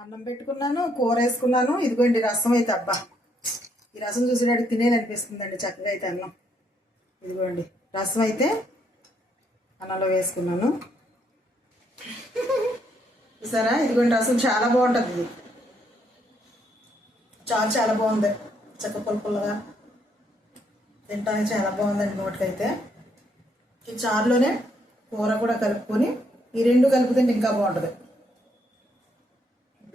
అన్నం పెట్టుకున్నాను, కూర వేసుకున్నాను. ఇదిగోండి రసం అయితే అబ్బా, ఈ రసం చూసేటప్పుడు తినేయాలనిపిస్తుందండి. చక్కగా అయితే అన్నం ఇదిగోండి రసం అయితే అన్నంలో వేసుకున్నాను. చూసారా, ఇదిగోండి రసం చాలా బాగుంటుంది. ఇది చాలా చాలా బాగుంది, చక్క పుల్లగా తింటానికి చాలా బాగుందండి నోటికైతే. ఈ చారులోనే కూర కూడా కలుపుకొని ఈ రెండు కలుపుతుంటే ఇంకా బాగుంటుంది.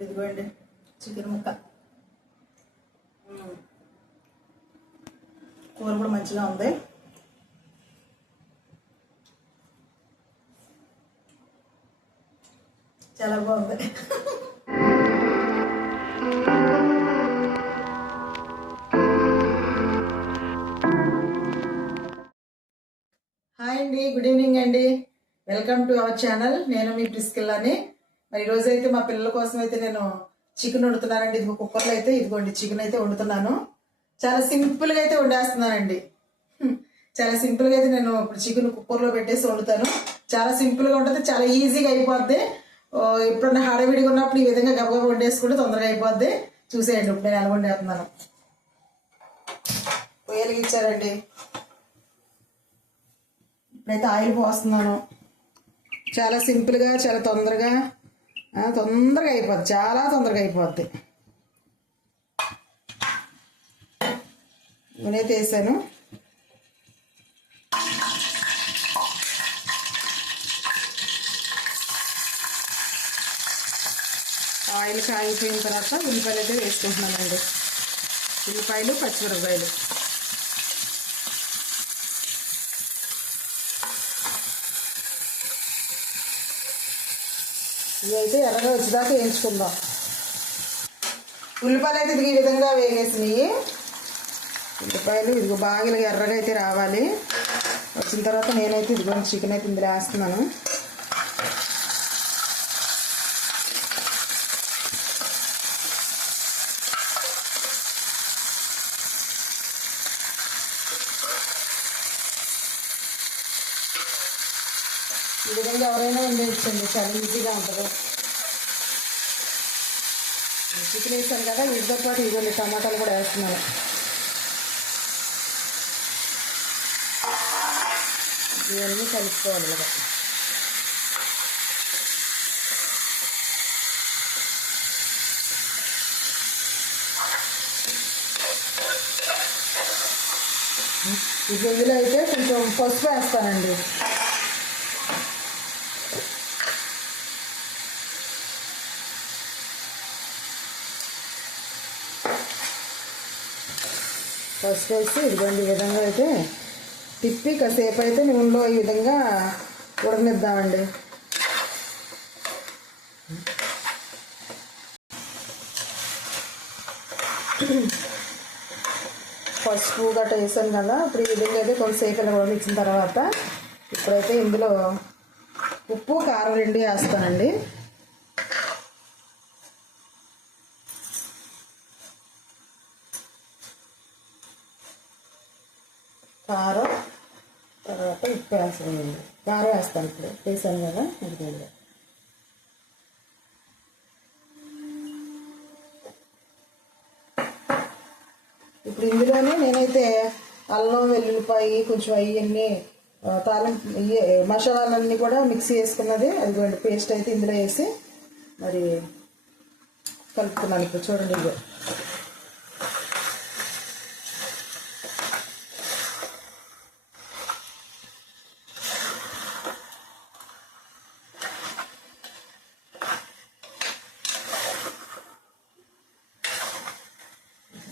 ఇదిగోండి చికెన్ ముక్క, కూర కూడా మంచిగా ఉంది. చాలా బాగుంది. హాయ్ అండి, గుడ్ ఈవినింగ్ అండి. Welcome to our channel. నేను మీ ప్రిస్కిల్లాని. మరి ఈరోజు అయితే మా పిల్లల కోసం అయితే నేను చికెన్ వండుతున్నానండి. ఇది కుక్కర్లో అయితే ఇదిగోండి చికెన్ అయితే వండుతున్నాను. చాలా సింపుల్గా అయితే వండేస్తున్నానండి. చాలా సింపుల్గా అయితే నేను ఇప్పుడు చికెన్ కుక్కర్లో పెట్టేసి వండుతాను. చాలా సింపుల్గా ఉంటుంది, చాలా ఈజీగా అయిపోద్ది. ఎప్పుడన్నా హడావిడిగా ఉన్నప్పుడు ఈ విధంగా గబగబా వండేసుకుంటే తొందరగా అయిపోద్ది. చూసేయండి ఇప్పుడు నేను ఎలా వండేస్తున్నాను. పొయ్యలు ఇచ్చారండి. ఇప్పుడైతే ఆయిల్ పోస్తున్నాను. చాలా సింపుల్గా, చాలా తొందరగా అయిపోద్ది, చాలా తొందరగా అయిపోద్ది. నేనైతే వేసాను. ఆయిల్ కాగిపోయిన తర్వాత ఉల్లిపాయలు అయితే వేసుకుంటున్నానండి. ఉల్లిపాయలు, పచ్చిమిరపకాయలు ఇవి అయితే ఎర్రగా వచ్చేదాకా వేయించుకుందాం. ఉల్లిపాయలు అయితే ఇది ఈ విధంగా వేగేసినాయి. ఉల్లిపాయలు ఇదిగో బాగా ఇలా ఎర్రగా అయితే రావాలి. వచ్చిన తర్వాత నేనైతే ఇదిగో చికెన్ అయితే ఇందులో వేస్తున్నాను. ఈ విధంగా ఎవరైనా వండేయచ్చండి, చాలా ఈజీగా ఉంటుంది. చికెన్ వేసాను కదా, వీటితో పాటు ఇదిగోండి టమాటాలు కూడా వేస్తున్నాను. ఇవన్నీ కలుపుకోవాలి కదా. ఇది ఇందులో అయితే కొంచెం పసుపు వేస్తానండి. పసుపు వేసి ఇదిగోండి ఈ విధంగా అయితే తిప్పి కాసేపు అయితే నూనెలో ఈ విధంగా ఉడకనిద్దామండి. పసుపు గట్ట వేసాను కదా, ఇప్పుడు ఈ విధంగా అయితే కొంతసేపు ఇలా ఉడకించిన తర్వాత ఇప్పుడైతే ఇందులో ఉప్పు, కారం రెండు వేస్తానండి. కారం తర్వాత ఉప్పు వేస్తానండి. కారం వేస్తాను, ఇప్పుడు వేసాను కదా. ఇదిగోండి ఇప్పుడు ఇందులోనే నేనైతే అల్లం, వెల్లుల్లిపాయ కొంచెం అవన్నీ మసాలాలన్నీ కూడా మిక్సీ వేసుకున్నది అదిగోండి పేస్ట్ అయితే ఇందులో వేసి మరి కలుపుతున్నాను. ఇప్పుడు చూడండి, ఇదిగో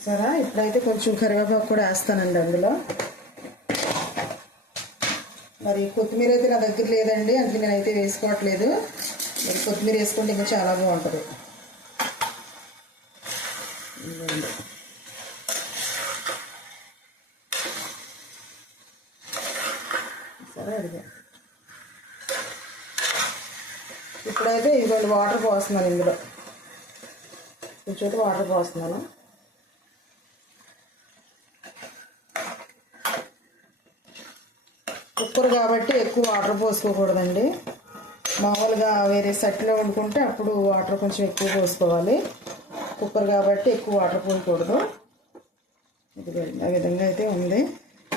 సరే. ఇప్పుడైతే కొంచెం కరివేపాకు కూడా వేస్తానండి అందులో. మరి కొత్తిమీర అయితే నా దగ్గర లేదండి, అందుకే నేనైతే వేసుకోవట్లేదు. మరి కొత్తిమీర వేసుకుంటే ఇంకా చాలా బాగుంటుంది. సరే, అదిగా ఇప్పుడైతే ఇదిగోండి వాటర్ పోస్తున్నాను. ఇందులో కొంచెం వాటర్ పోస్తున్నాను. కుక్కర్ కాబట్టి ఎక్కువ వాటర్ పోసుకోకూడదండి. మామూలుగా వేరే సెట్లో వండుకుంటే అప్పుడు వాటర్ కొంచెం ఎక్కువ పోసుకోవాలి. కుక్కర్ కాబట్టి ఎక్కువ వాటర్ పోయకూడదు. ఇది ఆ విధంగా అయితే ఉంది.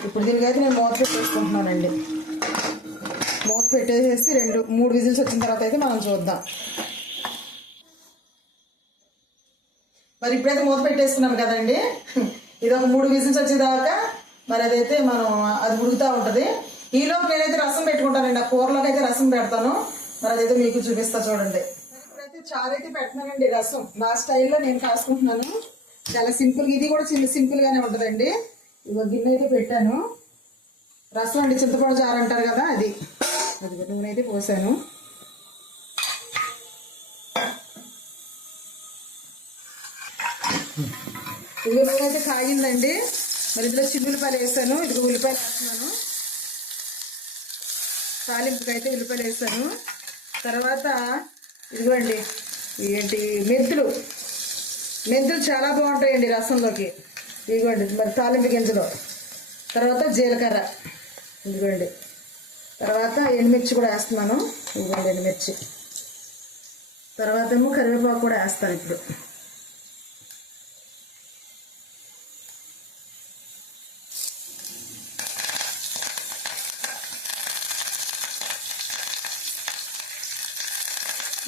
ఇప్పుడు దీనికైతే నేను మూత పెట్టేసుకుంటున్నానండి. మూత పెట్టేసేసి 2-3 విజిల్స్ వచ్చిన తర్వాత అయితే మనం చూద్దాం. మరి ఇప్పుడైతే మూత పెట్టేసుకున్నాం కదండి. ఇది ఒక 3 విజిల్స్ వచ్చేదాకా మరి అదైతే అది ఉడుకుతూ ఉంటుంది. ఈలోపు నేనైతే రసం పెట్టుకుంటానండి. ఆ కూరలోకి అయితే రసం పెడతాను. మరి అదైతే మీకు చూపిస్తా చూడండి. ఇప్పుడైతే చారు అయితే పెడుతున్నానండి. రసం నా స్టైల్లో నేను కాసుకుంటున్నాను. చాలా సింపుల్గా, ఇది కూడా సింపుల్గానే ఉంటుందండి. ఇదిగో గిన్నె అయితే పెట్టాను. రసం అండి, చింతపండు చారు అంటారు కదా, అది నూనె అయితే పోసాను. ఇది నూనె అయితే కాగిందండి. మరి ఇందులో ఉల్లిపాయలు వేసాను. ఇదిగో ఉల్లిపాయలు వేస్తున్నాను. తాలింపుకి అయితే ఉల్లిపాయలు వేసాను. తర్వాత ఇదిగోండి మెంతులు చాలా బాగుంటాయండి రసంలోకి. ఇదిగోండి మరి తాలింపు గింజలు. తర్వాత జీలకర్ర, ఇదిగోండి. తర్వాత ఎండుమిర్చి కూడా వేస్తున్నాను. ఇదిగోండి ఎండుమిర్చి. తర్వాత ఏమో కరివేపాకు కూడా వేస్తాను ఇప్పుడు.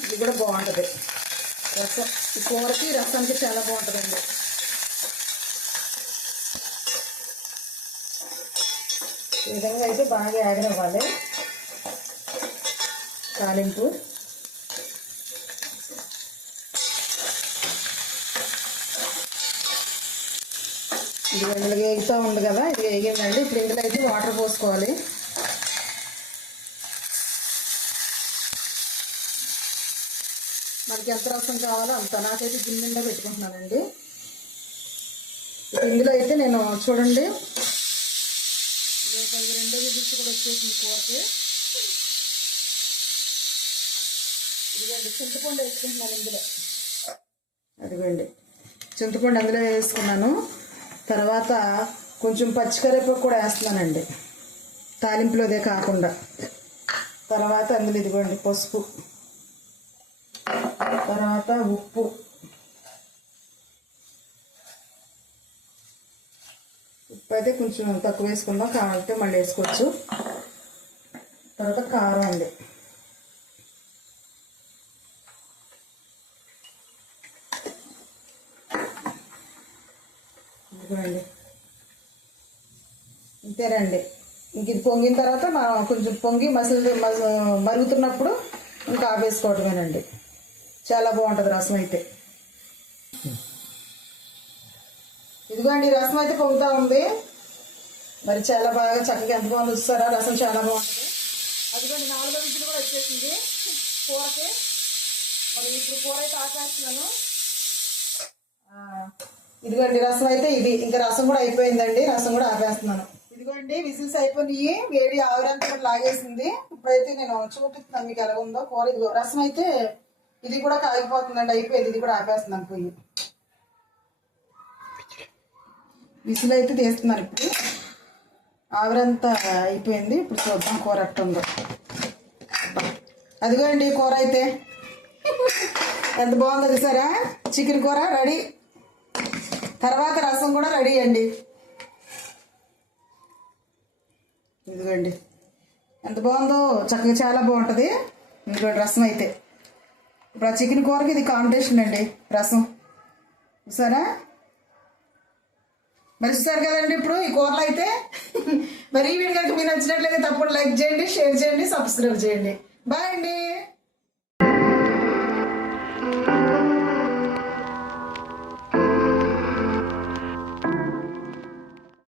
ఇది కూడా బాగుంటుంది. రసం ఈ కూరకి రసానికి చాలా బాగుంటుందండి. ఈ విధంగా అయితే బాగా ఆగనివ్వాలి తాలింపు. ఇది ఇందులో వేగుతూ ఉంది కదా, ఇది వేగిందండి. ఇప్పుడు ఇందులో అయితే వాటర్ పోసుకోవాలి. మనకి ఎంత రసం కావాలో అంత. నాకైతే గిన్నెలో పెట్టుకుంటున్నానండి. ఇందులో అయితే నేను చూడండి 2 విజిల్స్ కూడా వచ్చేసింది కూరకి. ఇదిగోండి చింతపండు వేసుకుంటున్నాను ఇందులో. అదిగోండి చింతపండు అందులో వేసుకున్నాను. తర్వాత కొంచెం పచ్చికరివేపాకు కూడా వేస్తున్నానండి తాలింపులోదే కాకుండా. తర్వాత అందులో ఇదిగోండి పసుపు, తర్వాత ఉప్పు, అయితే కొంచెం తక్కువ వేసుకుందాం, కావాలంటే మళ్ళీ వేసుకోవచ్చు. తర్వాత కారం అండి. ఇదిగోండి ఇంతేనండి. ఇంక ఇది పొంగిన తర్వాత మనం కొంచెం పొంగి మరుగుతున్నప్పుడు ఇంకా ఆపేసుకోవటమేనండి. చాలా బాగుంటుంది రసం అయితే. ఇదిగోండి రసం అయితే పొంగుతూ ఉంది. మరి చాలా బాగా చక్కగా ఎంత బాగుంది చూస్తారా, రసం చాలా బాగుంటుంది. అదిగోండి 4వ విజిల్ కూడా వచ్చేసింది కూరకి. మరి ఇప్పుడు కూర అయితే ఆపేస్తున్నాను. ఇదిగోండి రసం అయితే ఇది. ఇంకా రసం కూడా అయిపోయిందండి. రసం కూడా ఆపేస్తున్నాను. ఇదిగోండి విజిల్స్ అయిపోయినాయి. వేడి ఆవిరంతా కూడా లాగేసింది. ఇప్పుడైతే నేను చూపిస్తున్నాను మీకు ఎలా ఉందో కూర. ఇదిగో రసం అయితే ఇది కూడా కాగిపోతుందండి. అయిపోయింది. ఇది కూడా ఆపేస్తున్నాను పొయ్యి. విజిల్ అయితే తీస్తున్నాను. ఇప్పుడు ఆవిరంతా అయిపోయింది. ఇప్పుడు చూద్దాం కూర ఎట్టుందో. అదిగోండి కూర అయితే ఎంత బాగుందో చూసారా. చికెన్ కూర రెడీ. తర్వాత రసం కూడా రెడీ అండి. ఇదిగోండి ఎంత బాగుందో, చక్కగా చాలా బాగుంటుంది. ఇంకోటి రసం అయితే ఇప్పుడు ఆ చికెన్ కూరకి ఇది కాంబినేషన్ అండి రసం. చూసారా, మరి చూసారు కదండి ఇప్పుడు ఈ కూరలు అయితే. మరి ఈ వీడియో కనుక మీరు నచ్చినట్లయితే తప్పకుండా లైక్ చేయండి, షేర్ చేయండి, సబ్స్క్రైబ్ చేయండి. బాయ్ అండి.